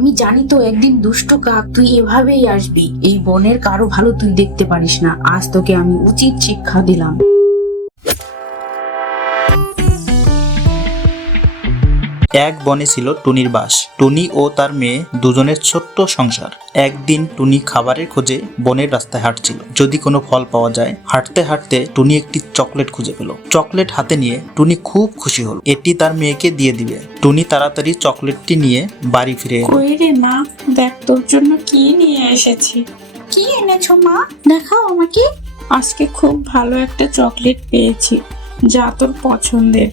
আমি জানি তো একদিন দুষ্টু কাক তুই এভাবেই আসবি। এই বনের কারো ভালো তুই দেখতে পারিস না। আজ তোকে আমি উচিত শিক্ষা দিলাম। এক বনে ছিল টুনির বাস। টুনি ও তার মেয়ে দুজনের ছোট্ট সংসার। একদিন টুনি খাবারের খোঁজে বনের রাস্তায় হাঁটছিল, যদি কোনো ফল পাওয়া যায়। হাঁটতে হাঁটতে টুনি একটি চকলেট খুঁজে পেল। চকলেট হাতে নিয়ে টুনি খুব খুশি হলো, এটি তার মেয়েকে দিয়ে দিবে। টুনি তাড়াতাড়ি চকলেটটি নিয়ে বাড়ি ফিরে এলো। কই রে মা, দেখ তোর জন্য কি নিয়ে এসেছি। কি এনেছো মা, দেখাও আমাকে। আজকে খুব ভালো একটা চকলেট পেয়েছি, যা তোর পছন্দের।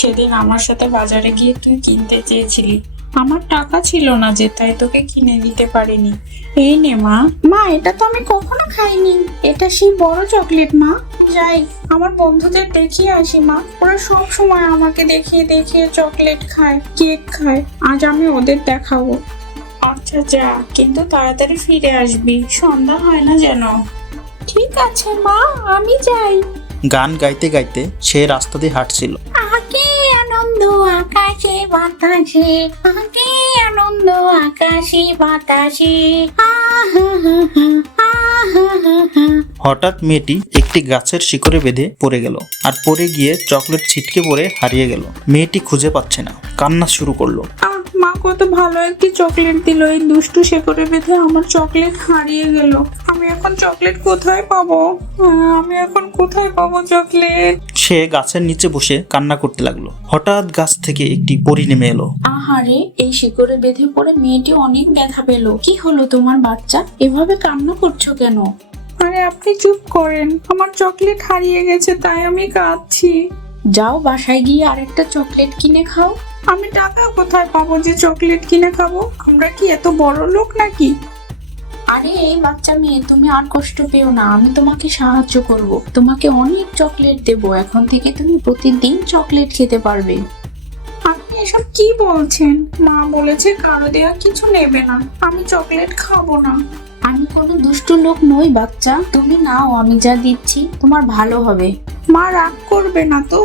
সেদিন আমার সাথে বাজারে গিয়ে তুই কিনতে চেয়েছিলি, আমার টাকা ছিল না যে, তাই তোকে কিনে দিতে পারিনি। এই নে মা। মা, এটা তো আমি কখনো খাইনি। এটা সেই বড় চকলেট মা। যাই, আমার বন্ধুদের দেখিয়ে আসি মা। ওরা সব সময় আমাকে দেখিয়ে দেখিয়ে চকলেট খায়, কেক খায়। আজ আমি ওদের দেখাবো। আচ্ছা যা, কিন্তু তাড়াতাড়ি ফিরে আসবি, সন্ধ্যা হয় না যেন। ঠিক আছে মা, আমি যাই। গান গাইতে গাইতে সে রাস্তা দিয়ে হাঁটছিল। আগে আনন্দ আকাশে বাতাসে, আগে আনন্দ আকাশে বাতাসে। হঠাৎ মেয়েটি একটি গাছের শিকড়ে বেঁধে পড়ে গেল, আর পড়ে গিয়ে চকলেট ছিটকে পড়ে হারিয়ে গেল। মেয়েটি খুঁজে পাচ্ছে না, কান্না শুরু করলো। মা কত ভালো একটি চকলেট দিল, এই দুষ্টু শেকড়ে বেঁধে আমার চকলেট হারিয়ে গেল। আমি এখন চকলেট কোথায় পাবো? আমি এখন কোথায় পাবো চকলেট? সে গাছের নিচে বসে কান্না করতে লাগলো। হঠাৎ গাছ থেকে একটি পরী নেমে এলো। আহারে, এই শিকড়ে বেঁধে পড়ে মেয়েটি অনেক ব্যথা পেল। কি হলো তোমার বাচ্চা, এভাবে কান্না করছো কেন? আরে আপনি চুপ করেন, আমার চকলেট হারিয়ে গেছে তাই আমি কাঁদছি। যাও বাসায় গিয়ে আরেকটা চকলেট কিনে খাও। আমি টাকা কোথায় পাবো যে চকলেট কিনে খাবো? আমরা কি এত বড় লোক নাকি? আরে এই বাচ্চা মেয়ে, তুমি আর কষ্ট পেও না, আমি তোমাকে সাহায্য করব। তোমাকে অনেক চকলেট দেব, এখন থেকে তুমি প্রতিদিন চকলেট খেতে পারবে। আপনি এসব কি বলছেন? মা বলেছে কারো দেয়া কিছু নেবে না, আমি চকলেট খাবো না। আমি কোনো দুষ্ট লোক নই বাচ্চা, তুমি নাও, আমি যা দিচ্ছি তোমার ভালো হবে। মা রাগ করবে না তো?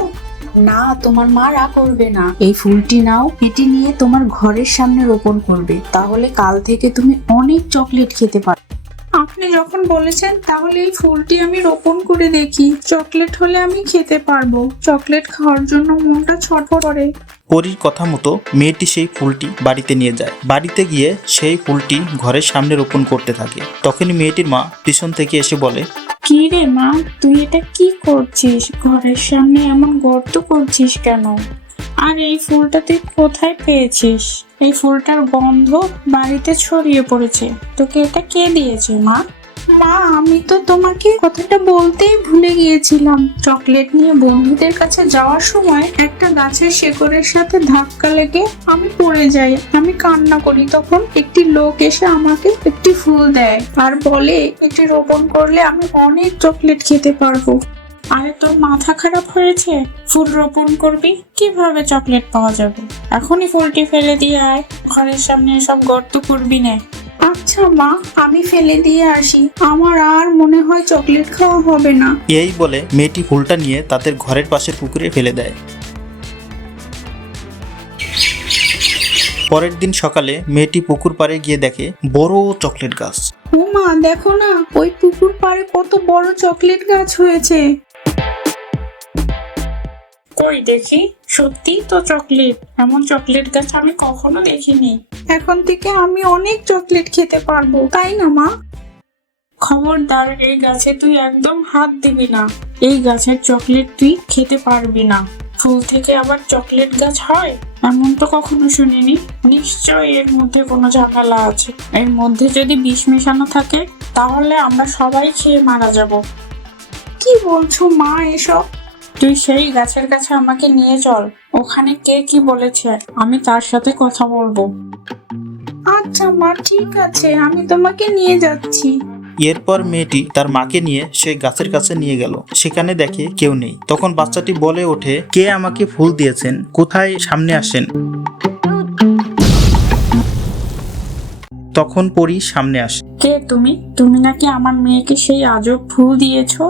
না, তোমার মা রাগ করবে না। এই ফুলটি নাও, এটি নিয়ে তোমার ঘরের সামনে রোপণ করবে, তাহলে কাল থেকে তুমি অনেক চকলেট খেতে পারবে। আপনি যখন বলেছেন, তাহলে এই ফুলটি আমি রোপণ করে দেখি। চকলেট হলে আমি খেতে পারবো। চকলেট খাওয়ার জন্য মনটা ছটফট করে। পরীর কথা মতো মেয়েটি সেই ফুলটি বাড়িতে নিয়ে যায়। বাড়িতে গিয়ে সেই ফুলটি ঘরের সামনে রোপণ করতে থাকে। তখনই মেয়েটির মা পিছন থেকে এসে বলে, কি রে মা, তুই এটা কি করছিস? ঘরের সামনে এমন গর্ত করছিস কেন? আর এই ফুলটা তুই কোথায় পেয়েছিস? এই ফুলটার গন্ধ বাড়িতে ছড়িয়ে পড়েছে। তোকে এটা কে দিয়েছে মা? মা, আমি তো তোমাকে কথাটা বলতেই ভুলে গিয়েছিলাম। চকলেট নিয়ে বন্ধুদের কাছে যাওয়ার সময় একটা গাছের শেকড়ের সাথে ধাক্কা লেগে আমি পড়ে যাই। আমি কান্না করি, তখন একটি লোক এসে আমাকে একটি ফুল দেয় আর বলে এটি রোপণ করলে আমি অনেক চকলেট খেতে পারবো। আরে তোর মাথা খারাপ হয়েছে? ফুল রোপণ করবি, কিভাবে চকলেট পাওয়া যাবে? এখনই ফুলটি ফেলে দিয়ে আয়, ঘরের সামনে এসব গর্ত করবি না। আচ্ছা মা, আমি ফেলে দিয়ে আসি। আমার আর মনে হয় চকলেট খাওয়া হবে না। এই বলে মেয়েটি ফুলটা নিয়ে তাদের ঘরের পাশের পুকুরে ফেলে দেয়। পরের দিন সকালে মেয়েটি পুকুর পাড়ে গিয়ে দেখে বড় চকলেট গাছ। ও মা, দেখো না, ওই পুকুর পাড়ে কত বড় চকলেট গাছ হয়েছে। কই দেখি, সত্যি তো চকলেট। এমন চকলেট গাছ আমি কখনো দেখিনি। এখন থেকে আমি অনেক চকলেট খেতে পারবো, তাই না মা? খবরদার, এই গাছে তুই একদম হাত দিবি না। এই গাছের চকলেট তুই খেতে পারবি না। ফুল থেকে আবার চকলেট গাছ হয়, এমন তো কখনো শুনিনি। নিশ্চয়ই এর মধ্যে কোনো ঝামেলা আছে। এর মধ্যে যদি বিষ মেশানো থাকে, তাহলে আমরা সবাই খেয়ে মারা যাব। কি বলছো মা এসব? তুই সেই গাছের কাছে আমাকে নিয়ে চল, ওখানে কে কি বলেছে আমি তার সাথে কথা বলবো। আচ্ছা মা, ঠিক আছে, আমি তোমাকে নিয়ে যাচ্ছি। এরপর মেয়েটি তার মাকে নিয়ে সেই গাছের কাছে নিয়ে গেল। সেখানে দেখে কেউ নেই। তখন বাচ্চাটি বলে ওঠে, কে আমাকে ফুল দিয়েছেন? কোথায়? সামনে আসেন। তখন পরী সামনে আসে। কে তুমি? তুমি নাকি আমার মেয়েকে সেই আজব ফুল দিয়েছো?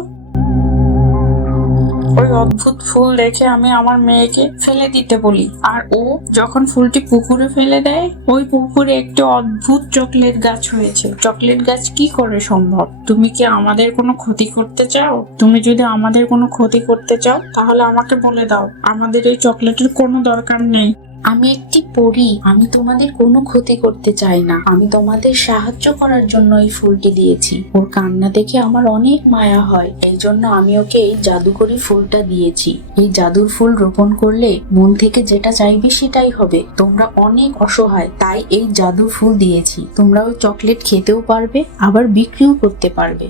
ও ওই অদ্ভুত ফুল দেখে আমি আমার মেয়েকে ফেলে দিতে বলি, আর ও যখন ফুলটি পুকুরে ফেলে দেয়, ওই পুকুরে একটি অদ্ভুত চকলেট গাছ হয়েছে। চকলেট গাছ কি করে সম্ভব? তুমি কি আমাদের কোনো ক্ষতি করতে চাও? তুমি যদি আমাদের কোনো ক্ষতি করতে চাও তাহলে আমাকে বলে দাও, আমাদের এই চকলেটের কোনো দরকার নেই। আমি একটি পরী, আমি তোমাদের কোনো ক্ষতি করতে চাই না। আমি তোমাদের সাহায্য করার জন্য এই ফুলটি দিয়েছি। ওর কান্না দেখে আমার অনেক মায়া হয়, এই জন্য আমি ওকে এই জাদুকরি ফুলটা দিয়েছি। এই জাদুর ফুল রোপণ করলে মন থেকে যেটা চাইবে সেটাই হবে। তোমরা অনেক অসহায়, তাই এই জাদুর ফুল দিয়েছি। তোমরা ওই চকলেট খেতেও পারবে, আবার বিক্রিও করতে পারবে।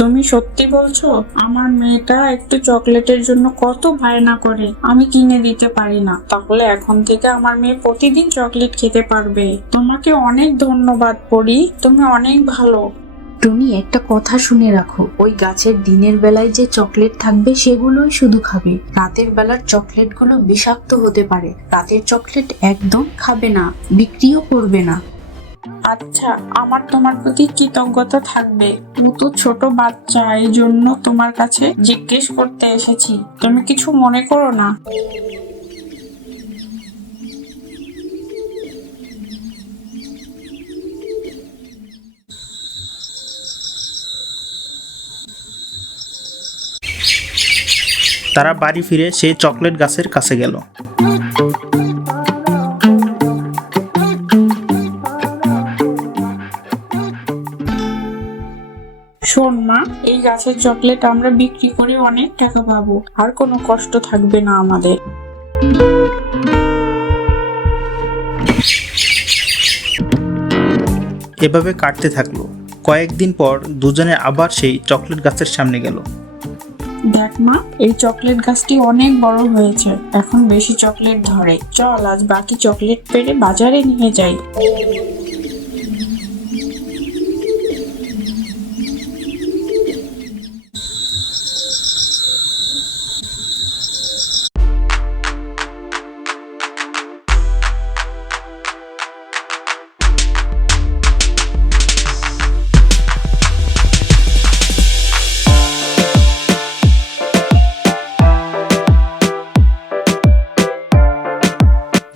তুমি সত্যি বলছো? আমার মেয়েটা একটু চকলেটের জন্য কত বায়না করে, আমি কিনে দিতে পারি না। তাহলে এখন থেকে আমার মেয়ে প্রতিদিন চকলেট খেতে পারবে। তোমাকে অনেক ধন্যবাদ পরি, তুমি অনেক ভালো। টুনি, একটা কথা শুনে রাখো, ওই গাছের দিনের বেলায় যে চকলেট থাকবে সেগুলোই শুধু খাবে। রাতের বেলার চকলেটগুলো বিষাক্ত হতে পারে। রাতের চকলেট একদম খাবে না, বিক্রিও করবে না। আচ্ছা, আমার তোমার প্রতি কৃতজ্ঞতা থাকবে। ও তো ছোট বাচ্চা, এই জন্য তোমার কাছে জিজ্ঞেস করতে এসেছি। তুমি কিছু মনে করো না। তারা বাড়ি ফিরে সেই চকলেট গাছের কাছে গেল। শোন মা, এই গাছের চকলেট আমরা বিক্রি করে অনেক টাকা পাবো, আর কোনো কষ্ট থাকবে না আমাদের। এভাবে কাটতে থাকলো। কয়েকদিন পর দুজনে আবার সেই চকলেট গাছের সামনে গেল। দেখ মা, এই চকলেট গাছটি অনেক বড় হয়েছে, এখন বেশি চকলেট ধরে। চল আজ বাকি চকলেট পেড়ে বাজারে নিয়ে যাই।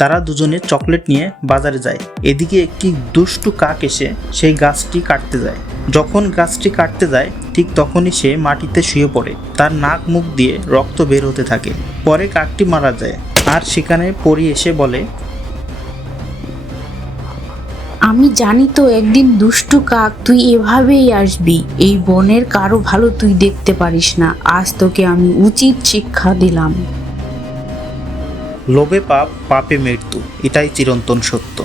তারা দুজনে চকলেট নিয়ে বাজারে যায়। এদিকে একটি দুষ্টু কাক এসে সেই গাছটি কাটতে যায়। যখন গাছটি কাটতে যায় ঠিক তখনই সে মাটিতে শুয়ে পড়ে। তার নাক মুখ দিয়ে রক্ত বের হতে থাকে। পরে কাকটি মারা যায়, আর সেখানে পরী এসে বলে, আমি জানি তো একদিন দুষ্টু কাক তুই এভাবেই আসবি। এই বনের কারো ভালো তুই দেখতে পারিস না। আজ তোকে আমি উচিত শিক্ষা দিলাম। লোভে পাপ, পাপে মৃত্যু, এটাই চিরন্তন সত্য।